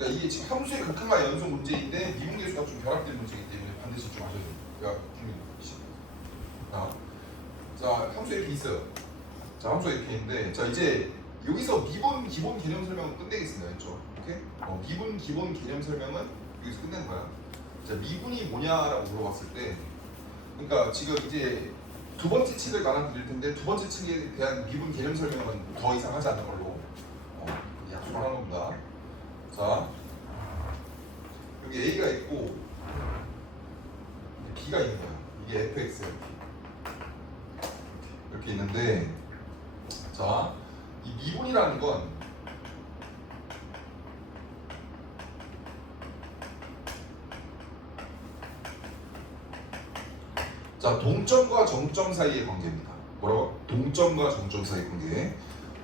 그러니까 이게 지금 함수의 극한과 연속 문제인데 미분계수가 좀 결합된 문제이기 때문에 반드시 좀 아셔야 돼요. 그러니까 자, 함수 이렇게 있어요. 자, 함수 이렇게 있는데, 자 이제 여기서 미분 기본 개념 설명은 끝내겠습니다. 그렇죠? 오케이? 미분 기본 개념 설명은 여기서 끝내는 거야. 자, 미분이 뭐냐라고 물어봤을 때, 그러니까 지금 이제 두 번째 책을 나눠드릴 텐데 두 번째 책에 대한 미분 개념 설명은 더 이상 하지 않는 걸로 약속을 하는 겁니다. 자, 여기 A가 있고 B가 있는 거야. 이게 fx 이렇게 있는데, 자, 이 미분이라는 건 자, 동점과 정점 사이의 관계입니다. 뭐라고? 동점과 정점 사이의 관계.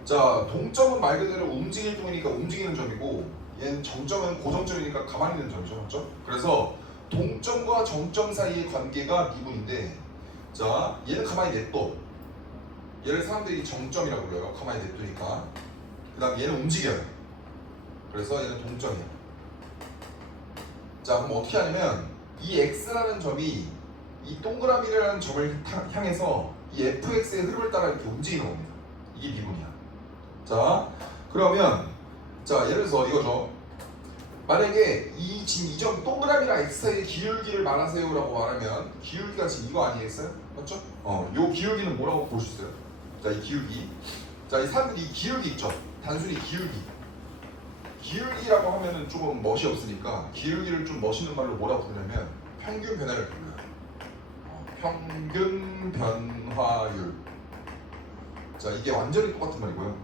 자, 동점은 말 그대로 움직일 동이니까 움직이는 점이고, 얘는 정점은 고정점이니까 가만히 있는 점이죠, 맞죠? 그래서 동점과 정점 사이의 관계가 미분인데, 자, 얘는 가만히 냅둬. 얘를 사람들이 정점이라고 그래요. 가만히 냅두니까. 그 다음 얘는 움직여요. 그래서 얘는 동점이야. 자, 그럼 어떻게 하냐면 이 x라는 점이 이 동그라미라는 점을 향해서 이 fx의 흐름을 따라 이렇게 움직이는 겁니다. 이게 미분이야. 자, 그러면 자, 예를 들어서 이거죠. 만약에 지금 이 점 동그라미랑 x 사이의 기울기를 말하세요라고 말하면 기울기가 지금 이거 아니겠어요? 맞죠? 요 기울기는 뭐라고 볼 수 있어요? 자, 이 기울기. 자, 이 사람들이 이 기울기 있죠? 단순히 기울기. 기울기라고 하면은 조금 멋이 없으니까 기울기를 좀 멋있는 말로 뭐라고 부르냐면 평균 변화를 불러요. 평균 변화율. 자, 이게 완전히 똑같은 말이고요.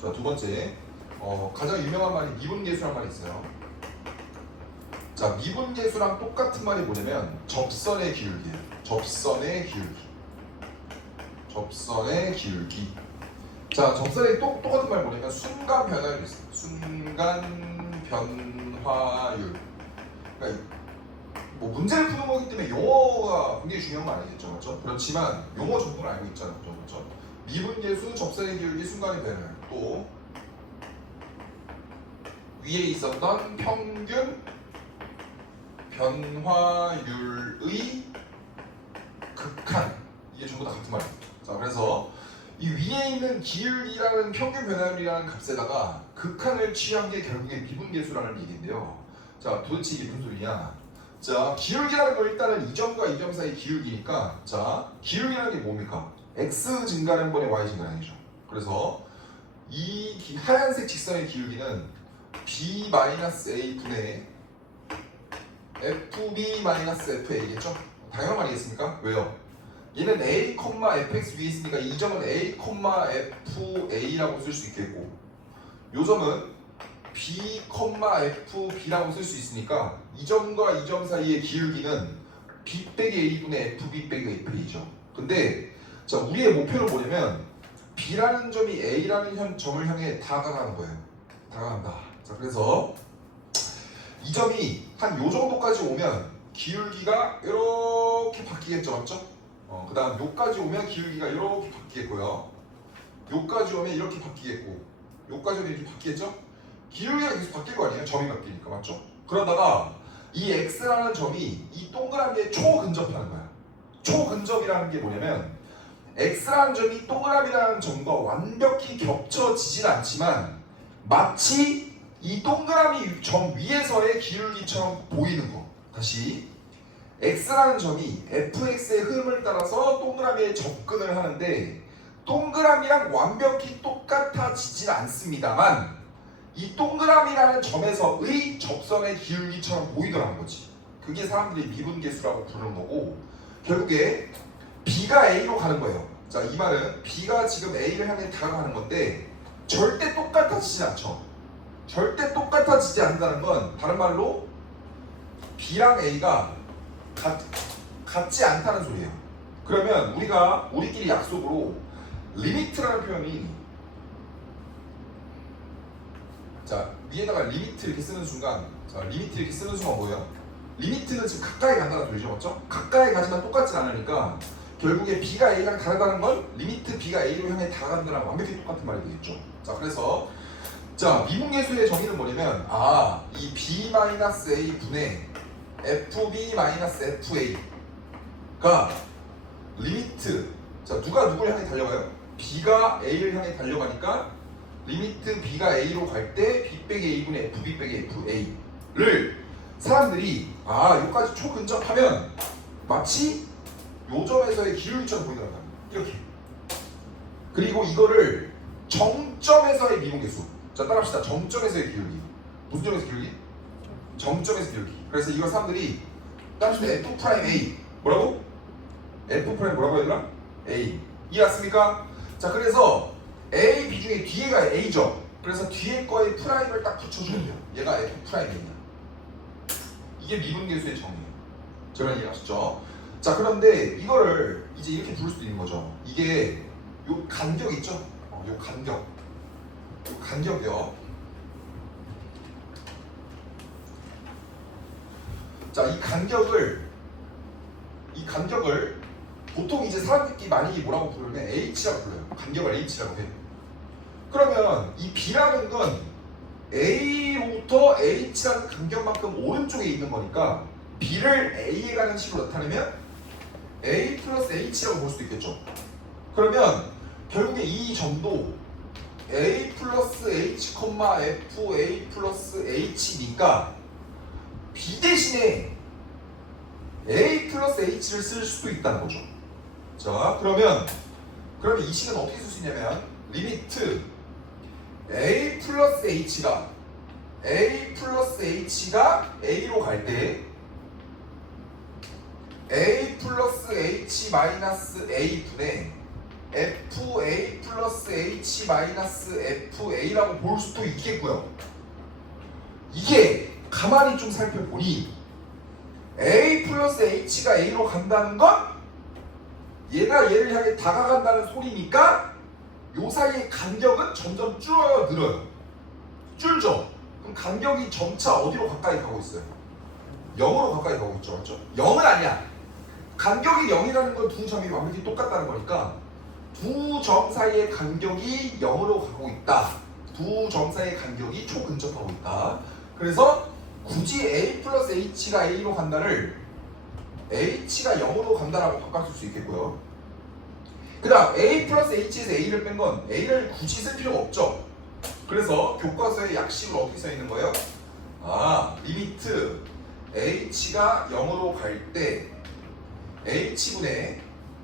자, 두 번째, 가장 유명한 말이 미분계수란 말이 있어요. 자, 미분계수랑 똑같은 말이 뭐냐면 접선의 기울기예요. 접선의 기울기. 접선의 기울기. 자, 접선의 똑같은 말 뭐냐면 순간 변화율이 있어요. 순간 변화율. 그러니까 뭐 문제를 푸는 거기 때문에 용어가 굉장히 중요한 거 아니겠죠, 맞죠? 그렇지만 용어 전문을 알고 있잖아요, 그렇죠? 미분계수, 접선의 기울기, 순간의 변화율. 또 위에 있었던 평균 변화율의 극한. 이게 전부 다 같은 말입니다. 자, 그래서 이 위에 있는 기울기라는 평균 변화율이라는 값에다가 극한을 취한 게 결국에 미분계수라는 얘기인데요. 자, 도대체 이게 무슨 소리냐? 자, 기울기라는 건 일단은 이 점과 이 점 사이 기울기니까, 자, 기울기라는 게 뭡니까? x 증가하는 번에 y 증가량이죠. 그래서 이 하얀색 직선의 기울기는 b-a 분의 fb-fa겠죠? 당연한 말이겠습니까? 왜요? 얘는 a, fx 위에 있으니까 이 점은 a, fa라고 쓸 수 있겠고, 이 점은 b, fb라고 쓸 수 있으니까 이 점과 이 점 사이의 기울기는 b 빼기 a분의 fb 빼기 a죠. 근데 자, 우리의 목표는 뭐냐면 b라는 점이 a라는 점을 향해 다가가는 거예요. 다가간다. 자, 그래서 이 점이 한 요 정도까지 오면 기울기가 이렇게 바뀌겠죠, 맞죠? 그 다음 요까지 오면 기울기가 이렇게 바뀌겠고요. 요까지 오면 이렇게 바뀌겠고, 요까지 오면 이렇게 바뀌겠죠? 기울기가 계속 바뀔 거 아니에요? 점이 바뀌니까, 맞죠? 그러다가 이 x라는 점이 이 동그라미에 초근접하는 거야. 초근접이라는 게 뭐냐면 x라는 점이 동그라미라는 점과 완벽히 겹쳐지진 않지만 마치 이 동그라미 점 위에서의 기울기처럼 보이는 거. 다시, x라는 점이 fx의 흐름을 따라서 동그라미에 접근을 하는데 동그라미랑 완벽히 똑같아지진 않습니다만 이 동그라미라는 점에서의 접선의 기울기처럼 보이더라는 거지. 그게 사람들이 미분계수라고 부르는 거고, 결국에 b가 a로 가는 거예요. 자, 이 말은 b가 지금 a를 향해 다가가는 건데 절대 똑같아지지 않죠. 절대 똑같아지지 않는다는 건 다른 말로 b랑 a가 같지 않다는 소리예요. 그러면 우리끼리 약속으로 리미트라는 표현이, 자, 위에다가 리미트 이렇게 쓰는 순간, 자, 리미트 이렇게 쓰는 순간 뭐예요? 리미트는 지금 가까이 간다는 소리죠, 맞죠? 가까이 가지만 똑같진 않으니까 결국에 b가 a랑 다르다는 건 리미트 b가 a로 향해 다가간다는 완벽히 똑같은 말이 되겠죠. 자, 그래서 자, 미분계수의 정의는 뭐냐면 이 b-a 분의 fb-fa가 리미트, 자 누가 누구를 향해 달려가요? b가 a를 향해 달려가니까 리미트 b가 a로 갈 때 b 빼기 a분의 fb 빼기 fa를 사람들이 여기까지 초근접하면 마치 요 점에서의 기울기처럼 보이더라고요. 이렇게. 그리고 이거를 정점에서의 미분계수. 자 따라합시다. 정점에서의 기울기. 무슨 점에서 기울기? 정점에서 기울기. 그래서 이걸 사람들이 따라합시다. f'(a) 뭐라고? f' 뭐라고 얘들아? a. 이해했습니까? 자 그래서 a, b 중에 뒤에가 a죠. 그래서 뒤에 거에 프라임을 딱 붙여주면 돼요. 얘가 f'이냐. 이게 미분계수의 정의예요. 제가 이해하셨죠? 자 그런데 이거를 이제 이렇게 부를 수도 있는 거죠. 이게 요 간격 있죠? 요 간격이요. 자 이 간격을 보통 이제 사람들끼리 많이 뭐라고 부르면 h라고 불러요. 간격을 h라고 해요. 그러면 이 b라는 건 a로부터 h라는 간격만큼 오른쪽에 있는 거니까 b를 a에 가는 식으로 나타내면 a 플러스 h라고 볼 수도 있겠죠. 그러면 결국에 이 점도 a 플러스 h, f a 플러스 h니까 b 대신에 a 플러스 h를 쓸 수도 있다는 거죠. 자 그러면 이 식은 어떻게 쓸 수 있냐면 리미트 a 플러스 h가 a로 갈 때 a 플러스 h 마이너스 a 분의 fa 플러스 h 마이너스 fa라고 볼 수도 있겠고요. 이게 가만히 좀 살펴보니 a 플러스 h가 a로 간다는 건 얘가 얘를 향해 다가간다는 소리니까 요 사이의 간격은 점점 늘어요. 줄죠? 그럼 간격이 점차 어디로 가까이 가고 있어요? 0으로 가까이 가고 있죠. 맞죠? 0은 아니야. 간격이 0이라는 건 두 점이 완벽히 똑같다는 거니까 두 점 사이의 간격이 0으로 가고 있다. 두 점 사이의 간격이 초근접하고 있다. 그래서 굳이 a 플러스 h가 a로 간다를 h가 0으로 간다라고 바꿔줄 수 있겠고요. 그 다음 a 플러스 h에서 a를 뺀 건 a를 굳이 쓸 필요가 없죠. 그래서 교과서에 약식으로 어떻게 써 있는 거예요? 리미트 h가 0으로 갈 때 h분의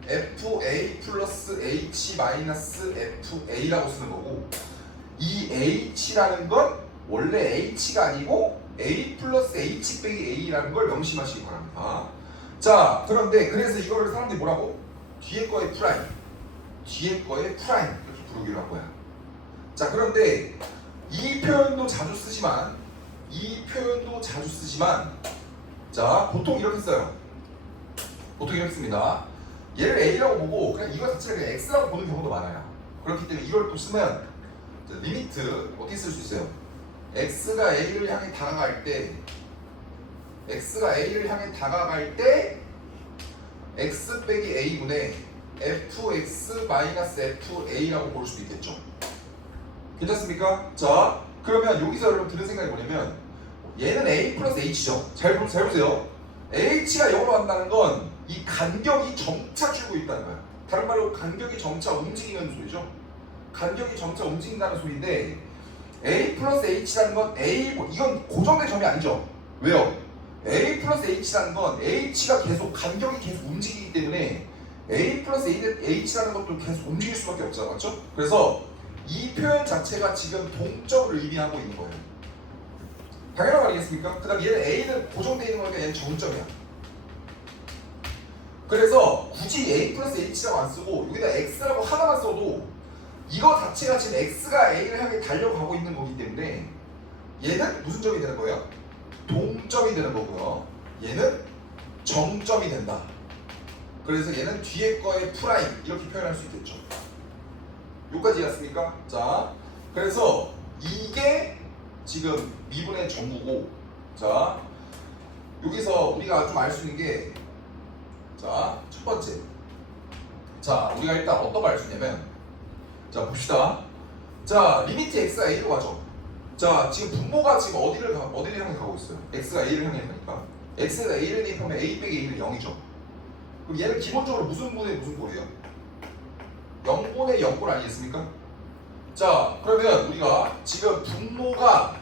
fa 플러스 h 마이너스 fa라고 쓰는 거고 이 h라는 건 원래 h가 아니고 a 플러스 h 빼기 a라는 걸 명심하시기 바랍니다. 자 그런데 그래서 이거를 사람들이 뭐라고? 뒤에 거의 프라임 이렇게 부르기로 한 거야. 자 그런데 이 표현도 자주 쓰지만 자 보통 이렇게 써요. 보통 이렇게 씁니다. 얘를 a라고 보고 그냥 이거 자체를 그냥 x라고 보는 경우도 많아요. 그렇기 때문에 이걸 또 쓰면 리미트 어떻게 쓸 수 있어요? x가 a를 향해 다가갈 때 x 빼기 a분의 fx 마이너스 fa라고 볼 수도 있겠죠. 괜찮습니까? 자 그러면 여기서 여러분 드는 생각이 뭐냐면 얘는 a 플러스 h죠. 잘 보세요. h가 0으로 간다는 건 이 간격이 점차 줄고 있다는 거예요. 다른 말로 간격이 점차 움직이는 소리죠. 간격이 점차 움직인다는 소리인데 a 플러스 h라는 건 이건 고정된 점이 아니죠. 왜요? a 플러스 h라는 건 h가 간격이 계속 움직이기 때문에 a 플러스 h라는 것도 계속 움직일 수밖에 없잖아. 맞죠? 그래서 이 표현 자체가 지금 동점을 의미하고 있는 거예요. 당연한 거 아니겠습니까? 그 다음 얘는 a는 고정되어 있는 거니까 얘는 정점이야. 그래서 굳이 a 플러스 h라고 안 쓰고 여기다 x라고 하나만 써도 이거 자체가 지금 x가 a를 향해 달려가고 있는 거기 때문에 얘는 무슨 점이 되는 거예요? 동점이 되는 거고요. 얘는 정점이 된다. 그래서 얘는 뒤에 거의 프라임 이렇게 표현할 수 있겠죠. 여기까지 이해했습니까? 자, 그래서 이게 지금 미분의 정구고, 자 여기서 우리가 좀 알 수 있는 게, 자 첫 번째, 자 우리가 일단 어떤 걸 알 수 있냐면, 자 봅시다. 자 리미트 x가 a로 가죠. 자, 지금 분모가 지금 어디를 향해 가고 있어요? x가 a를 향해 가니까 x가 a를 대입하면 a 빼기 a는 0이죠. 그럼 얘는 기본적으로 무슨 분의 무슨 꼴이에요? 0분의 0꼴 아니겠습니까? 자, 그러면 우리가 지금 분모가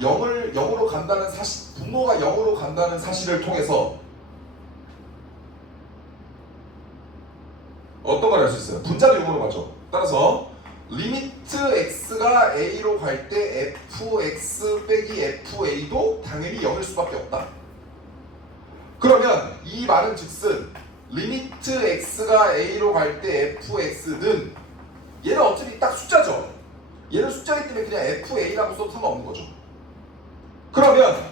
0으로 간다는 사실, 분모가 0으로 간다는 사실을 통해서 어떤 걸 알 수 있어요? 분자도 0으로 가죠. 따라서 리미트 x가 a로 갈 때 fx 빼기 fa도 당연히 0일 수밖에 없다. 그러면 이 말은 즉슨 리미트 x가 a로 갈 때 fx는 얘는 어차피 딱 숫자죠. 얘는 숫자이기 때문에 그냥 fa라고 써도 상관없는 거죠. 그러면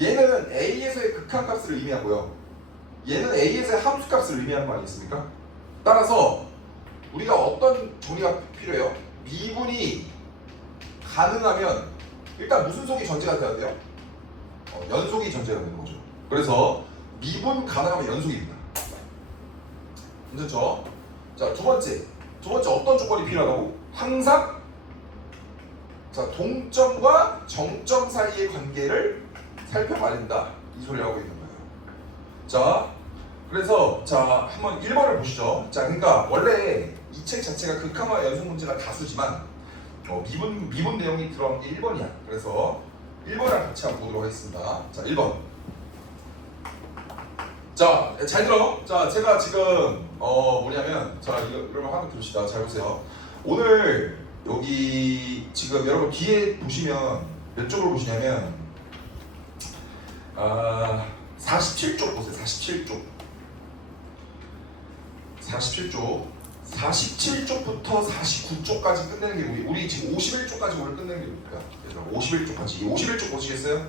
얘는 a에서의 극한값을 의미하고요. 얘는 a에서의 함수값을 의미하는 거 아니겠습니까? 따라서 우리가 어떤 정리가 필요해요? 미분이 가능하면 일단 무슨 속이 전제가 돼야 돼요? 연속이 전제가 되는 거죠. 그래서 미분 가능하면 연속입니다. 괜찮죠? 자, 두 번째 어떤 조건이 필요하다고? 항상 자, 동점과 정점 사이의 관계를 살펴봐야 된다. 이 소리를 하고 있는 거예요. 자, 그래서 자, 한번 1번을 보시죠. 자, 그러니까 원래 이 책 자체가 극한화 연속 문제가 다수지만 미분 내용이 들어간 게 1번이야. 그래서 1번을 같이 한번 보도록 하겠습니다. 자, 1번. 자, 잘 들어. 자, 제가 지금 뭐냐면 자, 이거 한번 들으시다. 잘 보세요. 오늘 여기 지금 여러분 뒤에 보시면 몇 쪽을 보시냐면 47쪽 보세요. 47쪽부터 49쪽까지 끝내는 게 우리 지금 51쪽까지 오늘 끝내는 게 뭡니까? 51쪽까지. 51쪽 보시겠어요?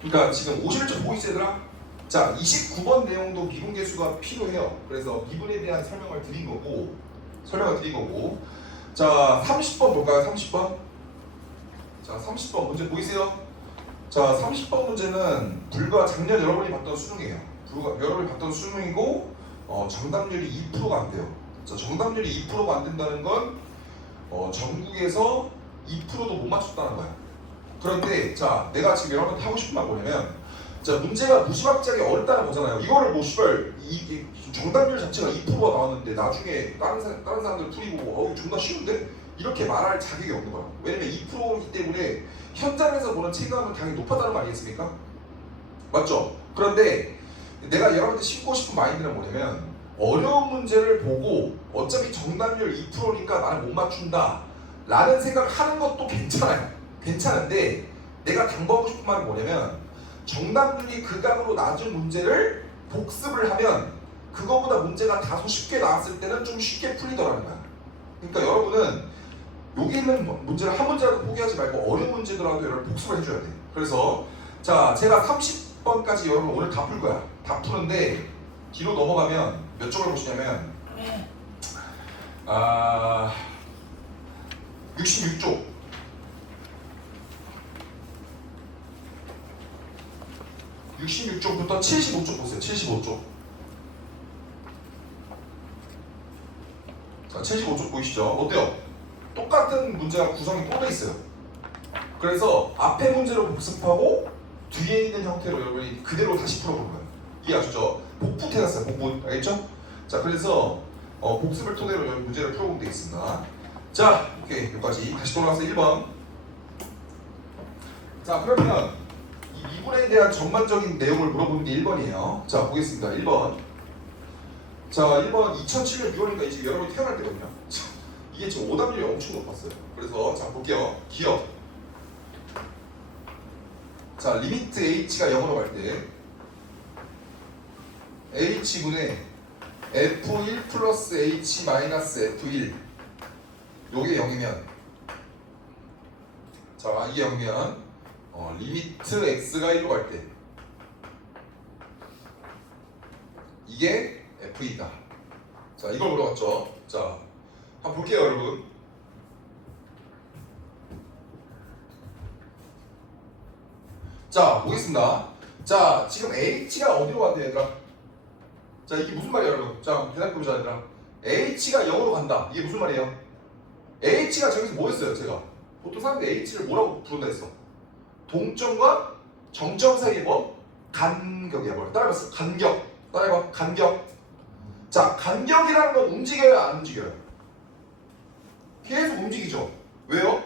그러니까 지금 51쪽 보이세요, 얘들아? 자, 29번 내용도 미분 계수가 필요해요. 그래서 미분에 대한 설명을 드린 거고, 자, 30번 볼까요? 30번. 자, 30번 문제 보이세요? 자, 30번 문제는 불과 작년 여러분이 봤던 수능이에요. 여러분이 봤던 수능이고, 정답률이 2%가 안 돼요. 자, 정답률이 2%가 안 된다는 건 전국에서 2%도 못 맞췄다는 거야. 그런데 자, 내가 지금 여러분한테 하고 싶은 말 뭐냐면, 자, 문제가 무지막지하게 어렵다는 거잖아요. 이거를 뭐 씨발 이 정답률 자체가 2%가 나왔는데 나중에 다른 사람들 풀이고 존나 쉬운데? 이렇게 말할 자격이 없는 거야. 왜냐면 2%이기 때문에 현장에서 보는 체감은 당연히 높았다는 거 아니겠습니까? 맞죠? 그런데 내가 여러분한테 심고 싶은 마인드는 뭐냐면, 어려운 문제를 보고 어차피 정답률 2%니까 나는 못 맞춘다 라는 생각을 하는 것도 괜찮아요. 괜찮은데 내가 당부하고 싶은 말은 뭐냐면, 정답률이 극악으로 낮은 문제를 복습을 하면 그거보다 문제가 다소 쉽게 나왔을 때는 좀 쉽게 풀리더라는 거야. 그러니까 여러분은 여기 있는 문제를 한 문제라도 포기하지 말고 어려운 문제더라도 여러분 복습을 해줘야 돼. 그래서 자, 제가 30번까지 여러분 오늘 다 풀 거야. 다 푸는데 뒤로 넘어가면 몇 쪽을 보시냐면 66쪽 66쪽부터 75쪽 보세요. 75쪽. 자, 75쪽 보이시죠? 어때요? 똑같은 문제가 구성이 또 돼 있어요. 그래서 앞에 문제로 복습하고 뒤에 있는 형태로 여러분이 그대로 다시 풀어보는 거예요. 이해하시죠? 복붙해놨어요. 복붙. 알겠죠? 자, 그래서 복습을 토대로 여러분 문제를 풀어보면 되겠습니다. 자, 오케이. 여기까지. 다시 돌아와서 1번. 자, 그러면 이 미분에 대한 전반적인 내용을 물어보는 게 1번이에요. 자, 보겠습니다. 1번. 자, 1번 2007년 6월이니까 이제 여러분이 태어날 때거든요. 이게 지금 오답률이 엄청 높았어요. 그래서 자, 볼게요. 기억. 자, 리미트 h가 0으로 갈 때 h분의 f1 플러스 h 마이너스 f1 요게 0이면, 자, 이게 0이면 리미트 x가 1로 갈 때 이게 f이다. 자, 이걸 물어봤죠. 자, 한번 볼게요, 여러분. 자, 보겠습니다. 자, 지금 h가 어디로 간대, 얘들아? 자, 이게 무슨 말이야, 여러분? 자, 대답해보자, 얘들아. h가 0으로 간다. 이게 무슨 말이에요? H가 저기서 뭐였어요? 제가 보통 사람들이 H를 뭐라고 부른다 했어? 동점과 정점 사이의 뭐? 간격이야. 뭘 따라해봤어? 간격. 따라해봐. 간격. 자, 간격이라는 건 움직여요? 안 움직여요? 계속 움직이죠. 왜요?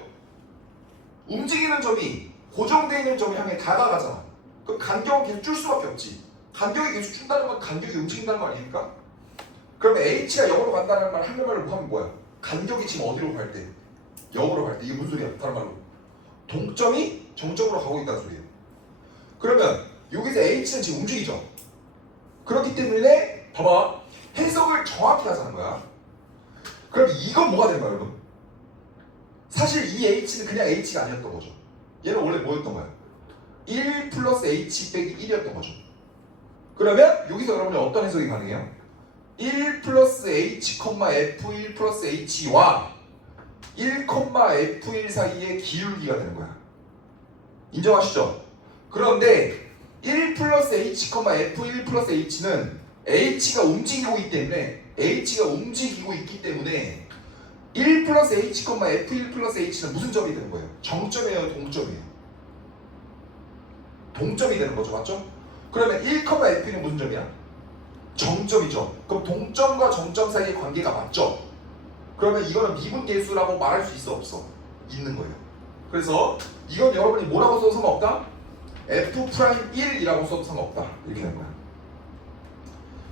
움직이는 점이 고정되어 있는 점을 향해 다가가잖아. 그럼 간격은 계속 줄 수밖에 없지. 간격이 계속 준다는 건 간격이 움직인다는 거 아닙니까? 그러면 H가 0으로 간다는 말 한글말로 하면 뭐야? 간격이 지금 어디로 갈 때? 0으로 갈 때. 이게 무슨 소리야? 다른 말로 동점이 정점으로 가고 있다는 소리예요. 그러면 여기서 H는 지금 움직이죠. 그렇기 때문에 봐봐, 해석을 정확히 하자는 거야. 그럼 이건 뭐가 되는 거야, 여러분? 사실 이 H는 그냥 H가 아니었던 거죠. 얘는 원래 뭐였던 거야? 1 플러스 H 빼기 1이었던 거죠. 그러면 여기서 여러분이 어떤 해석이 가능해요? 1 플러스 H, F1 플러스 H와 1, F1 사이의 기울기가 되는 거야. 인정하시죠? 그런데 1 플러스 H, F1 플러스 H는 H가 움직이고 있기 때문에 1 플러스 H, F1 플러스 H는 무슨 점이 되는 거예요? 정점이에요? 동점이에요? 동점이 되는 거죠. 맞죠? 그러면 1, F는 무슨 점이야? 정점이죠. 그럼 동점과 정점 사이의 관계가 맞죠? 그러면 이거는 미분계수라고 말할 수 있어? 없어? 있는 거예요. 그래서 이건 여러분이 뭐라고 써도 상관없다? F'1이라고 써도 상관없다. 이렇게 하는 거야.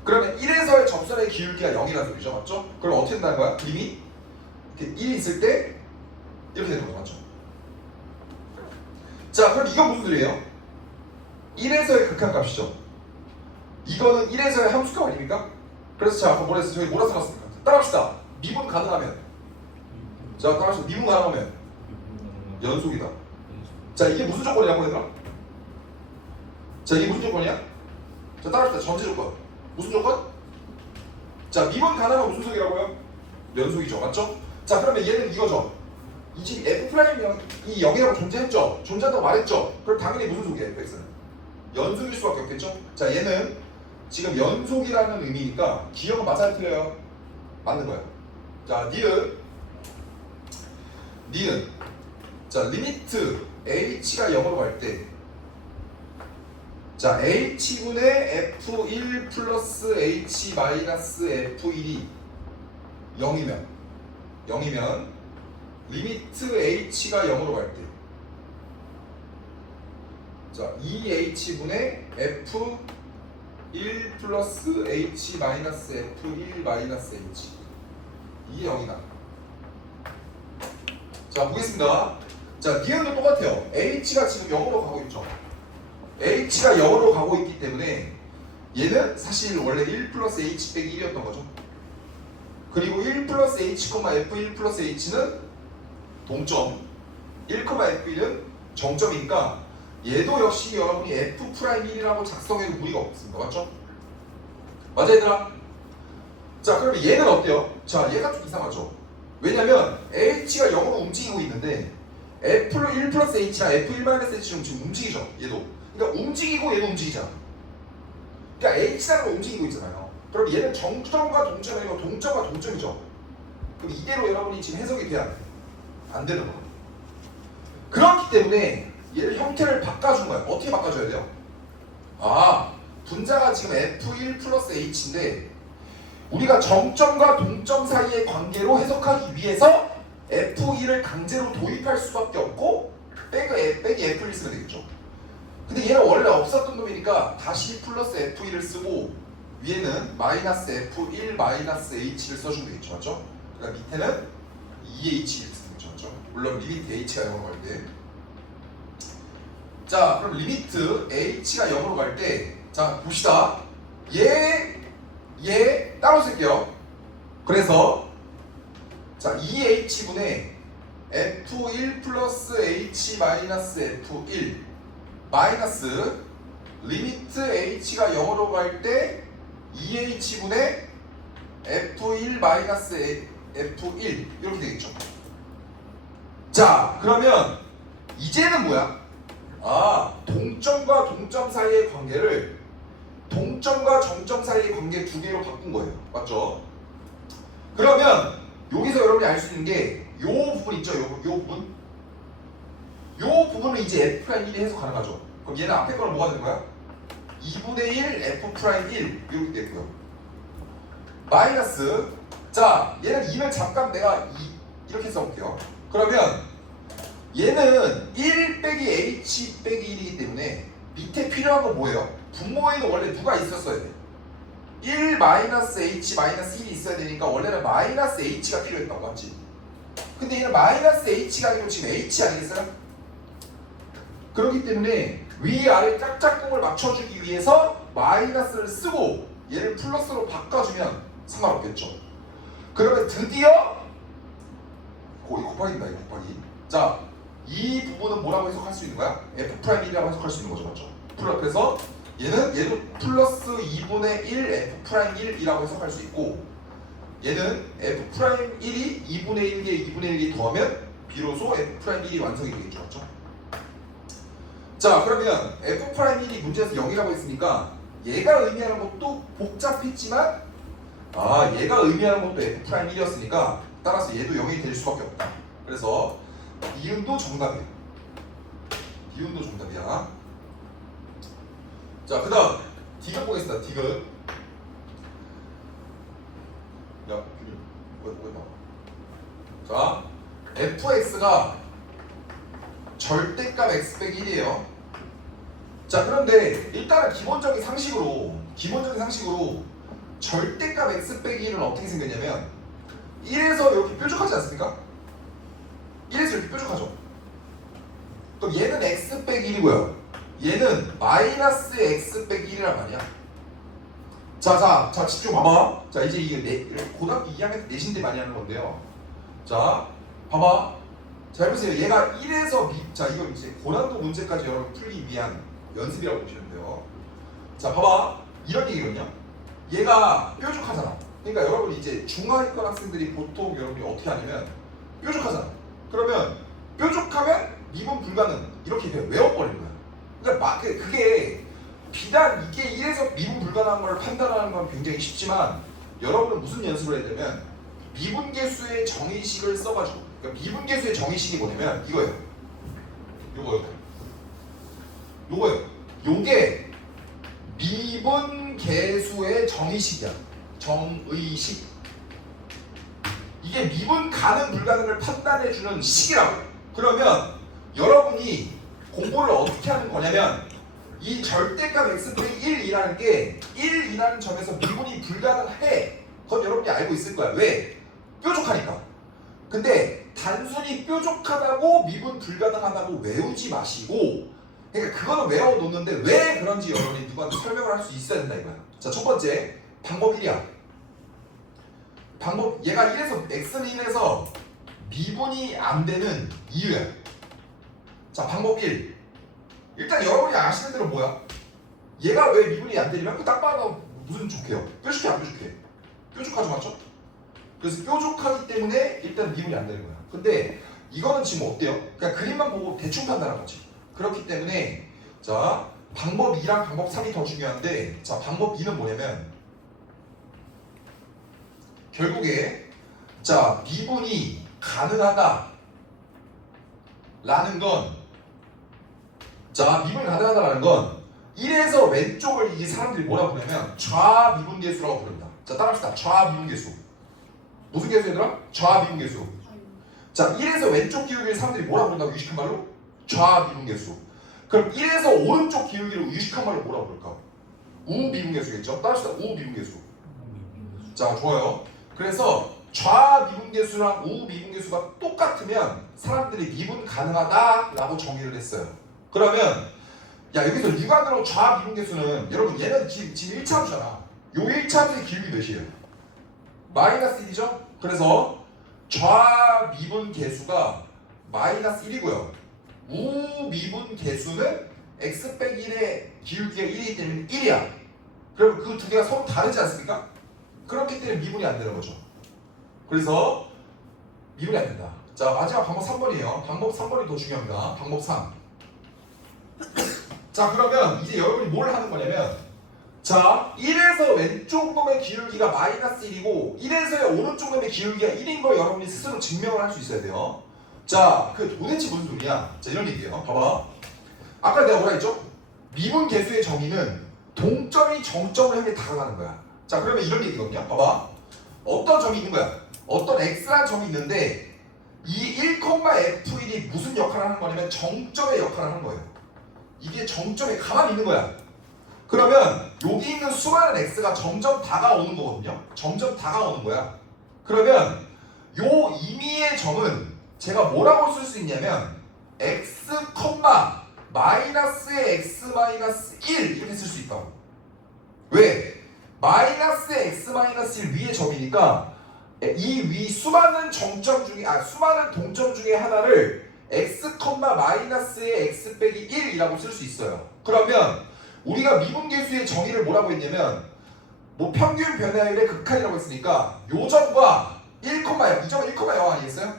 그러면 1에서의 접선의 기울기가 0이라는 소리죠. 맞죠? 그럼 어떻게 된다는 거야? 그림이 이렇게 1이 있을 때 이렇게 되는 거죠. 맞죠? 자, 그럼 이건 무슨 소리예요? 1에서의 극한값이죠. 이거는 1에서의 함수값 아닙니까? 그래서 자, 아까 뭐라 했어? 저희 뭐라 써놨습니까? 따라합시다. 미분 가능하면. 자, 따라합시다. 미분 가능하면 연속이다. 자, 이게 무슨 조건이라고 얘들아? 자, 이게 무슨 조건이야? 자, 따라합시다. 전제 조건. 무슨 조건? 자, 미분 가능하면 무슨 속이라고요? 연속이죠. 맞죠? 자, 그러면 얘는 이거죠. 이 지금 F'이 0이라고 존재했죠? 존재한다고 말했죠? 그럼 당연히 무슨 속이에요? Fx는? 연속일 수밖에 없겠죠? 자, 얘는 지금 연속이라는 의미니까 기억은 맞아요? 틀려요? 맞는 거예요. 자, 니은 자, 리미트 h가 0으로 갈 때 자, h분의 f1 플러스 h 마이너스 f1이 0이면 리미트 h가 0으로 갈 때 자, 2h분의 f1 플러스 h 마이너스 f1 마이너스 h 이게 0이다. 자, 보겠습니다. 자, 니은도 똑같아요. h가 지금 0으로 가고 있죠. h가 0으로 가고 있기 때문에 얘는 사실 원래 1 플러스 h 빼기 1이었던 거죠. 그리고 1 플러스 h, f1 플러스 h는 동점, 1, f1은 정점이니까 얘도 역시 여러분이 f'1이라고 작성해도 무리가 없습니다. 맞죠? 맞아, 얘들아? 자, 그러면 얘는 어때요? 자, 얘가 좀 이상하죠? 왜냐면 h가 0으로 움직이고 있는데 f1 플러스 h랑 f1 h는 지금 움직이죠. 얘도. 그러니까 움직이고 얘도 움직이잖아. 그러니까 h라는 거 움직이고 있잖아요. 그럼 얘는 정점과 동점이 아니고 동점과 동점이죠. 그럼 이대로 여러분이 지금 해석이 돼야 안 되는 거예요. 그렇기 때문에 얘를 형태를 바꿔준 거예요. 어떻게 바꿔줘야 돼요? 아, 분자가 지금 f1 플러스 h인데 우리가 정점과 동점 사이의 관계로 해석하기 위해서 f1을 강제로 도입할 수밖에 없고 빼기 f를 쓰면 되겠죠. 근데 얘는 원래 없었던 놈이니까 다시 플러스 f1을 쓰고 위에는 마이너스 f1 마이너스 h를 써주면 되겠죠. 맞죠? 그러니까 밑에는 2h를 쓰는 거죠. 맞죠? 물론 리미트 h가 0으로 갈 때. 자, 그럼 리미트 h가 0으로 갈 때 자, 봅시다. 얘 따로 쓸게요. 그래서 자, 2h분의 f1 플러스 h 마이너스 f1 마이너스 리미트 h가 0으로 갈 때 2h분의 f1 마이너스 f1 이렇게 되겠죠. 자, 그러면 이제는 뭐야? 아, 동점과 동점 사이의 관계를 동점과 정점 사이의 관계 두 개로 바꾼 거예요. 맞죠? 그러면 여기서 여러분이 알 수 있는 게 요 부분 있죠? 요 부분. 요 부분은 이제 F'1이 해석하는 거죠. 그럼 얘는 앞에 거는 뭐가 되는 거야? 2분의 1 F'1 이렇게 됐고요. 마이너스, 자 얘는 2는 잠깐 내가 이렇게 써볼게요. 그러면 얘는 1 빼기 H 빼기 1이기 때문에 밑에 필요한 건 뭐예요? 분모에는 원래 누가 있었어야 돼? 1 마이너스 H 마이너스 1이 있어야 되니까 원래는 마이너스 H가 필요했던 거 맞지? 근데 얘는 마이너스 H가 아니고 지금 H 아니겠어요? 그렇기 때문에 위아래 짝짝꿍을 맞춰주기 위해서 마이너스를 쓰고 얘를 플러스로 바꿔주면 상관없겠죠. 그러면 드디어 곱하기입니다. 곱하기. 자, 이 부분은 뭐라고 해석할 수 있는 거야? F'1이라고 해석할 수 있는 거죠. 맞죠? 그래서 얘도 플러스 2분의 1 F'1이라고 해석할 수 있고 얘는 F'1이 2분의 1개 2분의 1개 더하면 비로소 F'1이 완성이 되겠죠. 맞죠? 자, 그러면 F'1이 문제에서 0이라고 했으니까 얘가 의미하는 것도 복잡했지만 얘가 의미하는 것도 F'1이었으니까 따라서 얘도 0이 될 수밖에 없다. 그래서 니은도 정답이야. 니은도 정답이야. 자, 그 다음 디귿 보겠습니다. 디귿. 야, 왜 나와? 자, fx가 절대값 x 빼기 1이에요. 자, 그런데 일단은 기본적인 상식으로 절대값 x 빼기 1은 어떻게 생겼냐면 1에서 이렇게 뾰족하지 않습니까? 1에서 이렇게 뾰족하죠. 그럼 얘는 x 빼기 1이고요. 얘는 마이너스 x 빼기 1이란 말이야. 자, 집중 봐봐. 자, 이제 이게 고등학교 2학년 때 내신때 많이 하는 건데요. 자, 봐봐. 자, 해보세요. 얘가 1에서 자, 이거 이제 고난도 문제까지 여러분 풀기 위한 연습이라고 보시면 돼요. 자, 봐봐. 이런 얘기거든요. 얘가 뾰족하잖아. 그러니까 여러분 이제 중하위권 학생들이 보통 여러분이 어떻게 하냐면 뾰족하잖아. 그러면 뾰족하면 미분 불가능 이렇게 외워버리는 거야. 그러니까 그게 비단 이게 1에서 미분 불가능한 걸 판단하는 건 굉장히 쉽지만 여러분은 무슨 연습을 해야 되면 미분계수의 정의식을 써가지고 그러니까 미분계수의 정의식이 뭐냐면 이거예요. 요거예요. 요게 미분계수의 정의식이야. 정의식. 이게 미분 가능 불가능을 판단해주는 식이라고. 그러면 여러분이 공부를 어떻게 하는 거냐면 이 절대값 x 빼기 1이라는 게 1이라는 점에서 미분이 불가능해. 그건 여러분이 알고 있을 거야. 왜? 뾰족하니까. 근데 단순히 뾰족하다고 미분 불가능하다고 외우지 마시고 그러니까 그거는 외워놓는데 왜 그런지 여러분이 누구한테 설명을 할 수 있어야 된다 이거야. 자, 첫 번째 방법 1이야. 얘가 1에서 x는 1에서 미분이 안 되는 이유야. 자, 방법 1. 일단 여러분이 아시는 대로 뭐야? 얘가 왜 미분이 안 되냐면 그 딱 봐도 무슨 족해요? 뾰족해 안 뾰족해? 뾰족하죠, 맞죠? 그래서 뾰족하기 때문에 일단 미분이 안 되는 거야. 근데 이거는 지금 어때요? 그냥 그림만 보고 대충 판단한 거지. 그렇기 때문에 자, 방법 2랑 방법 3이 더 중요한데 자, 방법 2는 뭐냐면 결국에 자, 미분이 가능하다 라는 건 자, 미분이 가능하다라는 건 1에서 왼쪽을 이 사람들이 뭐라고 부르냐면 좌미분계수라고 부릅니다. 자, 따라합시다. 좌미분계수. 무슨 계수 얘들아? 좌미분계수. 자, 1에서 왼쪽 기울기를 사람들이 뭐라고 부른다고 유식한 말로? 좌미분계수. 그럼 1에서 오른쪽 기울기를 유식한 말로 뭐라고 부를까? 우미분계수겠죠? 따라합시다. 우미분계수. 자, 좋아요. 그래서 좌미분계수랑 우미분계수가 똑같으면 사람들이 미분 가능하다라고 정의를 했어요. 그러면 야, 여기서 육안으로 좌미분계수는 여러분 얘는 지금 1차함수잖아. 요 1차함수의 기울기 몇이에요? 마이너스 1이죠? 그래서 좌미분계수가 마이너스 1이고요. 우미분계수는 x 빼기 1의 기울기가 1이기 때문에 1이야. 그럼 그 두 개가 서로 다르지 않습니까? 그렇기 때문에 미분이 안 되는 거죠. 그래서 미분이 안 된다. 자, 마지막 방법 3번이에요. 방법 3번이 더 중요합니다. 방법 3. 자, 그러면 이제 여러분이 뭘 하는 거냐면 자, 1에서 왼쪽 놈의 기울기가 마이너스 1이고 1에서의 오른쪽 놈의 기울기가 1인 걸 여러분이 스스로 증명을 할 수 있어야 돼요. 자, 그 도대체 무슨 소리야? 자, 이런 얘기예요. 봐봐. 아까 내가 뭐라 했죠? 미분 계수의 정의는 동점이 정점을 향해 다가가는 거야. 자, 그러면 이런 얘기거든요. 봐봐. 어떤 점이 있는 거야? 어떤 x라는 점이 있는데 이 1,f1이 무슨 역할을 하는 거냐면 정점의 역할을 하는 거예요. 이게 정점에 가만히 있는 거야. 그러면 여기 있는 수많은 x가 점점 다가오는 거거든요. 점점 다가오는 거야. 그러면 요 임의의 점은 제가 뭐라고 쓸 수 있냐면 x, 마이너스의 x 마이너스 1 이렇게 쓸 수 있다고. 왜? 마이너스의 x 마이너스 1 위의 점이니까 이 위 수많은 정점 중에 수많은 동점 중에 하나를 x, 마이너스의 x 빼기 1이라고 쓸 수 있어요. 그러면 우리가 미분계수의 정의를 뭐라고 했냐면 뭐 평균 변화율의 극한이라고 했으니까 요 점과 1,0 이 점은 1,0 아니겠어요?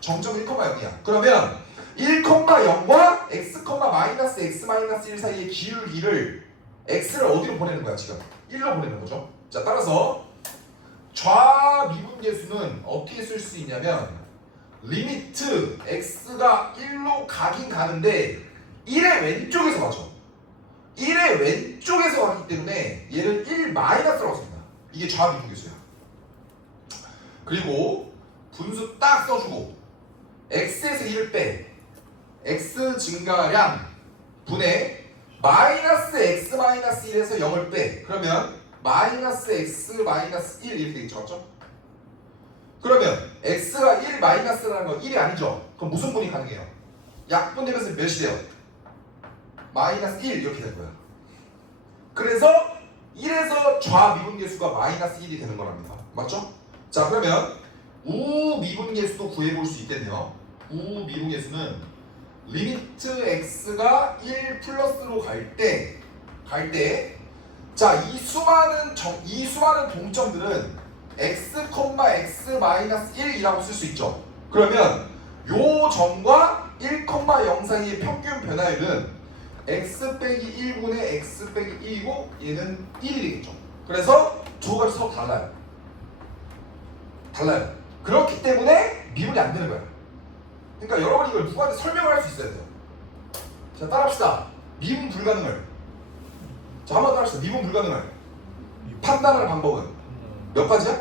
정점 1,0이야. 그러면 1,0과 x, 마이너스 x 마이너스 1 사이의 기울기를 x를 어디로 보내는 거야 지금? 1로 보내는 거죠. 자, 따라서 좌미분계수는 어떻게 쓸 수 있냐면 리미트 x가 1로 가긴 가는데 1의 왼쪽에서 가죠. 1의 왼쪽에서 가기 때문에 얘를 1 마이너스라고 씁니다. 이게 좌미분계수야. 그리고 분수 딱 써주고 x에서 1을 빼 x 증가량 분의 마이너스 x 마이너스 1에서 0을 빼 그러면 마이너스 x 마이너스 1 이렇게 되겠죠. 맞죠? 그러면 x가 1 마이너스라는 건 1이 아니죠. 그럼 무슨 분이 가능해요? 약분되면서 몇이 돼요? 마이너스 1 이렇게 될 거야. 그래서 1에서 좌미분계수가 마이너스 1이 되는 거랍니다. 맞죠? 자, 그러면 우미분계수도 구해볼 수 있겠네요. 우미분계수는 리미트 x가 1 플러스로 갈 때 자, 이 수많은 동점들은 x, x 마이너스 1이라고 쓸 수 있죠. 그러면 요 점과 1,0 사이의 평균 변화율은 x 빼기 1분의 x 빼기 1이고 얘는 1이 되겠죠. 그래서 두 가지 서로 달라요. 그렇기 때문에 미분이 안 되는 거야. 그러니까 여러분이 이걸 누구한테 설명을 할 수 있어야 돼요. 자, 따라합시다. 미분 불가능을. 자, 한번 따라합시다. 미분 불가능을 판단하는 방법은 몇 가지야?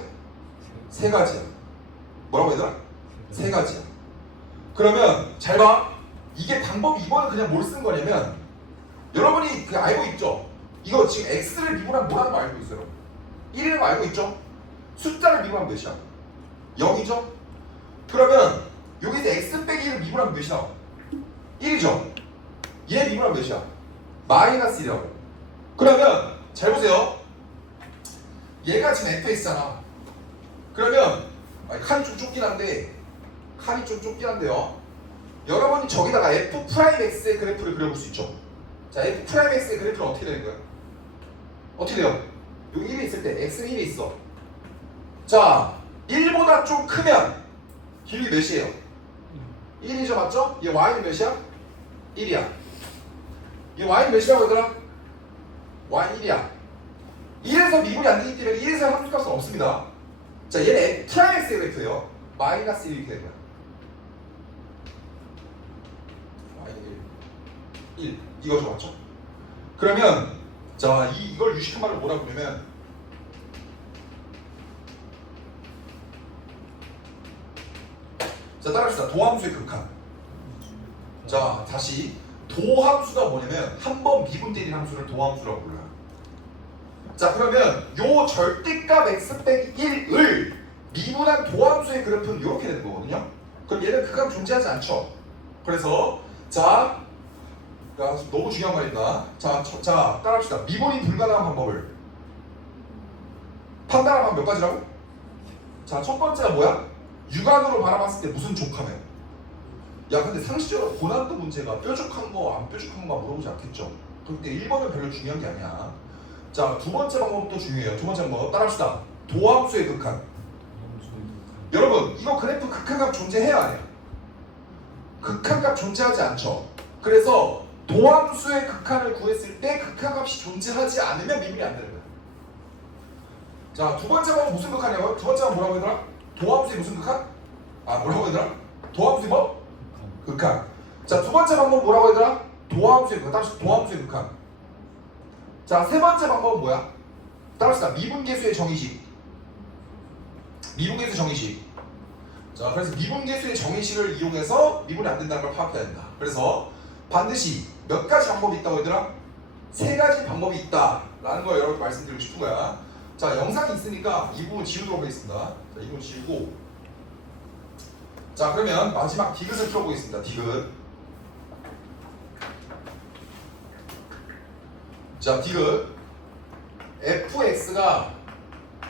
세 가지야. 뭐라고 얘들아? 세 가지야. 그러면 잘 봐. 이게 방법 2번은 그냥 뭘 쓴 거냐면 여러분이 그냥 알고 있죠? 이거 지금 x를 미분하면 뭐라는 거 알고 있어요? 1이라는 거 알고 있죠? 숫자를 미분하면 몇이야? 0이죠? 그러면 여기서 x 빼기 1을 미분하면 몇이야? 1이죠? 얘 미분하면 몇이야? 마이너스 1이라고. 그러면 잘 보세요. 얘가 지금 fx잖아. 그러면 칸이 좀 좁긴 한데요. 여러분이 저기다가 f'x의 그래프를 그려볼 수 있죠. 자, f'x의 그래프는 어떻게 되는 거야? 어떻게 돼요? 여기 1이 있을 때 x는 1이 있어. 자, 1보다 좀 크면 길이 몇이에요? 1이죠, 맞죠? 얘 y는 몇이야? 1이야. 얘 y는 몇이라고 얘들아? y 1이야. 1에서 미분이 안 되기 때문에 1에서 함수값은 없습니다. 자, 얘는 f'x의 그래프예요. 마이너스 1 이렇게 되는 거야. y는 1 이거죠, 맞죠? 그러면 자, 이걸 유식한 말로 뭐라고 부르면 자, 따라합시다. 도함수의 극한. 자, 다시 도함수가 뭐냐면 한 번 미분 때린 함수를 도함수라고 불러요. 자, 그러면 요 절대값 x 빼기 1을 미분한 도함수의 그래프는 이렇게 되는 거거든요. 그럼 얘는 극한 존재하지 않죠. 그래서 자, 너무 중요한 말입니다. 자, 따라합시다. 미분이 불가능한 방법을 판단하면 몇 가지라고? 자, 첫 번째가 뭐야? 육안으로 바라봤을 때 무슨 족하면? 야, 근데 상식적으로 고난도 문제가 뾰족한 거 안 뾰족한 거 물어보지 않겠죠? 그때 1번은 별로 중요한 게 아니야. 자, 두 번째 방법도 중요해요. 두 번째 방법 따라합시다. 도함수의 극한. 여러분, 이거 그래프 극한값 존재해야 안 해요? 극한값 존재하지 않죠. 그래서 도함수의 극한을 구했을 때 극한값이 존재하지 않으면 미분이 안 되는 거야. 자, 두 번째 방법 무슨 극한이냐고요? 두 번째 방법 뭐라고 했더라? 도함수의 무슨 극한? 뭐라고 했더라? 도함수의 뭐? 극한. 자, 두 번째 방법 뭐라고 했더라? 도함수의 극한. 따라서 도함수의 극한. 자, 세 번째 방법은 뭐야? 따라서 미분계수의 정의식. 미분계수 정의식. 자, 그래서 미분계수의 정의식을 이용해서 미분이 안 된다는 걸 파악해야 된다. 그래서 반드시 몇 가지 방법이 있다고 얘들아? 세 가지 방법이 있다라는 걸 여러분께 말씀드리고 싶은 거야. 자, 영상이 있으니까 이 부분 지우도록 하겠습니다. 자, 이 부분 지우고. 자, 그러면 마지막 디귿을 풀어보겠습니다. 디귿. 자, 디귿. fx가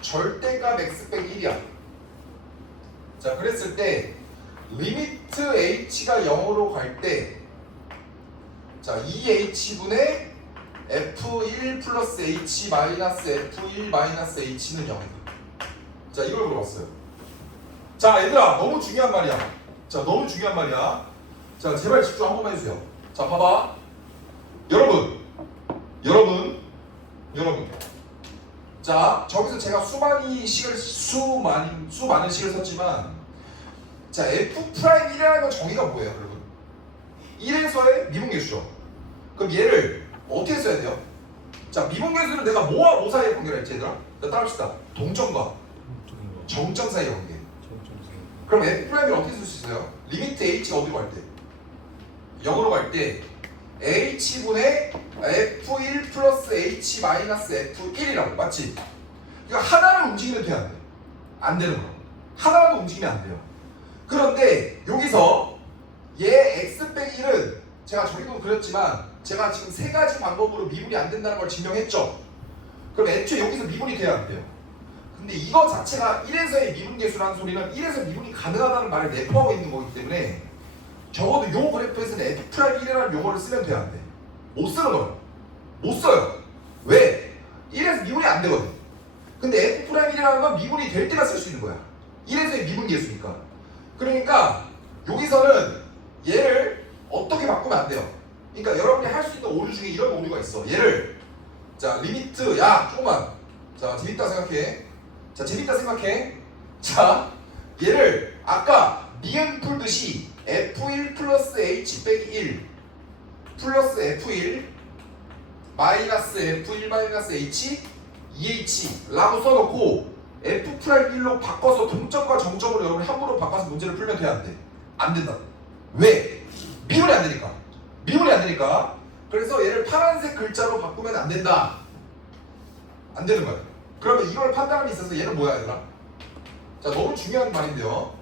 절대값 x 빼기 1이야. 자, 그랬을 때 리미트 h가 0으로 갈 때 자, 2h분의 f1 플러스 h 마이너스 f1 마이너스 h는 0이다. 자, 이걸 물어봤어요. 자, 얘들아, 너무 중요한 말이야. 자, 너무 중요한 말이야. 자, 제발 집중 한 번만 해주세요. 자, 봐봐. 여러분. 자, 저기서 제가 수많은 식을 썼지만, 자, f'1이라는 건 정의가 뭐예요, 여러분? 1에서의 미분계수죠. 그럼 얘를 어떻게 써야 돼요? 자, 미분계수는 내가 뭐와 뭐 사이에 관계를 했지, 얘들아? 자, 따라합시다. 동점과 정점 사이의 관계. 그럼 f'을 어떻게 쓸 수 있어요? 리미트 h가 어디로 갈 때? 0으로 갈 때 h분의 f1 플러스 h 마이너스 f1이라고, 맞지? 그러니까 하나를 움직이면 돼, 안 돼? 안 되는 거. 하나라도 움직이면 안 돼요. 그런데 여기서 얘 x 빼기 1은 제가 저기도 그렸지만 제가 지금 세 가지 방법으로 미분이 안 된다는 걸 증명했죠. 그럼 애초에 여기서 미분이 돼야 안 돼요. 근데 이거 자체가 1에서의 미분계수라는 소리는 1에서 미분이 가능하다는 말을 내포하고 있는 거기 때문에 적어도 요 그래프에서는 f'1이라는 용어를 쓰면 돼야 안 돼. 못 쓰는 거예요. 못 써요. 왜? 1에서 미분이 안 되거든. 근데 f'1이라는 건 미분이 될 때만 쓸 수 있는 거야. 1에서의 미분계수니까. 그러니까 여기서는 얘를 어떻게 바꾸면 안 돼요. 그러니까 여러분이 할 수 있는 오류 중에 이런 오류가 있어. 얘를 자, 리미트, 야 조금만, 자, 재밌다 생각해. 자, 재밌다 생각해. 자, 얘를 아까 니은 풀듯이 f1 플러스 h 빼기 1 플러스 f1 마이너스 f1 마이너스 h 2h라고 써놓고 f'1로 바꿔서 동점과 정점으로 여러분 함부로 바꿔서 문제를 풀면 돼, 안 돼? 안 된다. 왜? 미분이 안 되니까. 미분이 안 되니까. 그래서 얘를 파란색 글자로 바꾸면 안 된다. 안 되는 거야. 그러면 이걸 판단함에 있어서 얘는 뭐야, 얘들아? 자, 너무 중요한 말인데요.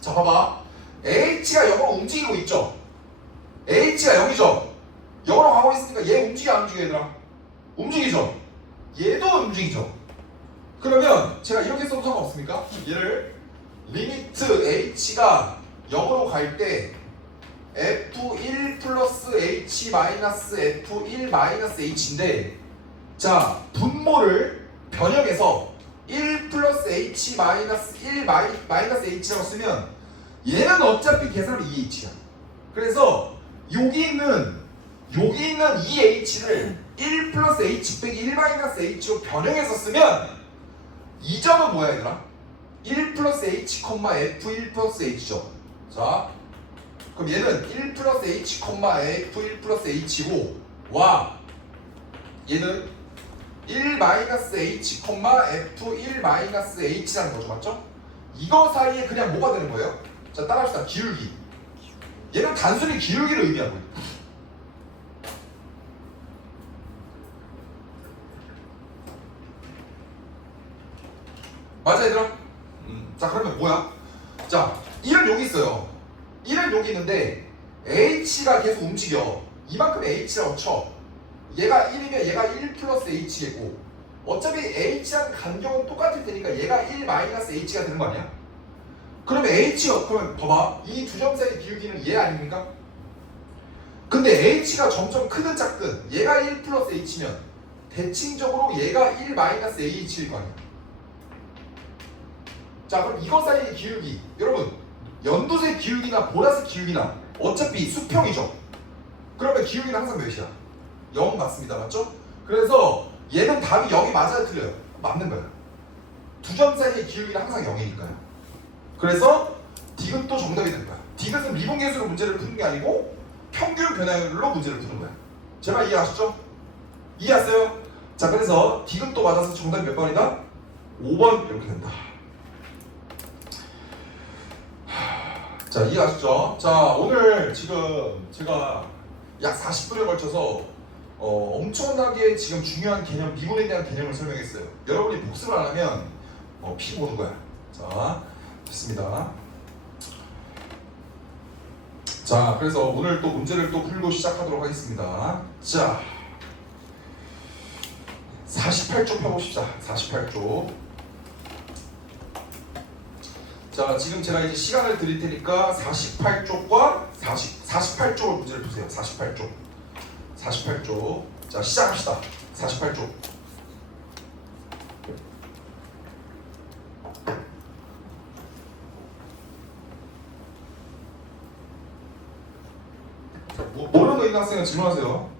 자, 봐봐. h가 0으로 움직이고 있죠? h가 0이죠? 0으로 가고 있으니까 얘 움직여, 안 움직여, 얘들아? 움직이죠? 얘도 움직이죠? 그러면 제가 이렇게 써도 상관없습니까? 얘를 리미트 h가 0으로 갈 때 f1 플러스 h 마이너스 f1 마이너스 h인데, 자, 분모를 변형해서 1 플러스 h 마이너스 1 마이너스 h라고 쓰면 얘는 어차피 계산하면 2h야. 그래서 여기 있는 2h를 1 플러스 h 빼기 1 마이너스 h로 변형해서 쓰면 이 점은 뭐야, 얘들아? 1 플러스 h, f1 플러스 h죠. 자, 그럼 얘는 1 플러스 h, f1 플러스 h고, 와, 얘는 1 마이너스 h, f1 마이너스 h라는 거죠, 맞죠? 이거 사이에 그냥 뭐가 되는 거예요? 자, 따라합시다. 기울기. 얘는 단순히 기울기를 의미하고 있다. 맞아, 얘들아? 자, 그러면 뭐야? 자, 1은 여기 있어요. 1은 여기 있는데 h가 계속 움직여. 이만큼 h라고 쳐. 얘가 1이면 얘가 1 플러스 h겠고, 어차피 h랑 간격은 똑같을 테니까 얘가 1 마이너스 h가 되는 거 아니야? 그러면 h가, 그러면 봐봐, 이 두 점 사이의 기울기는 얘 아닙니까? 근데 h가 점점 크든 작든 얘가 1 플러스 h면 대칭적으로 얘가 1 마이너스 ah일 거 아니야? 자, 그럼 이거 사이의 기울기, 여러분 연두색 기울기나 보라색 기울기나 어차피 수평이죠. 그러면 기울기는 항상 몇이야? 0 맞습니다. 맞죠? 그래서 얘는 답이 0이 맞아야 틀려요. 맞는 거야. 두 점 사이의 기울기는 항상 0이니까요. 그래서 디귿도 정답이 되는 거야. 디귿은 미분계수로 문제를 푸는 게 아니고 평균 변화율로 문제를 푸는 거야. 제발 이해하셨죠? 이해하세요? 자, 그래서 디귿도 맞아서 정답이 몇 번이다? 5번 이렇게 된다. 자, 이해하셨죠? 자, 오늘 지금 제가 약 40분에 걸쳐서 엄청나게 지금 중요한 개념, 미분에 대한 개념을 설명했어요. 여러분이 복습을 안 하면 피 보는 거야. 자, 됐습니다. 자, 그래서 오늘 또 문제를 또 풀고 시작하도록 하겠습니다. 자, 48쪽 펴봅시다. 48쪽. 자, 지금 제가 이제 시간을 드릴 테니까 48쪽과 48쪽을 문제를 푸세요. 48쪽. 48쪽. 자, 시작합시다. 48쪽. 모르는 거 있는 학생은 질문하세요.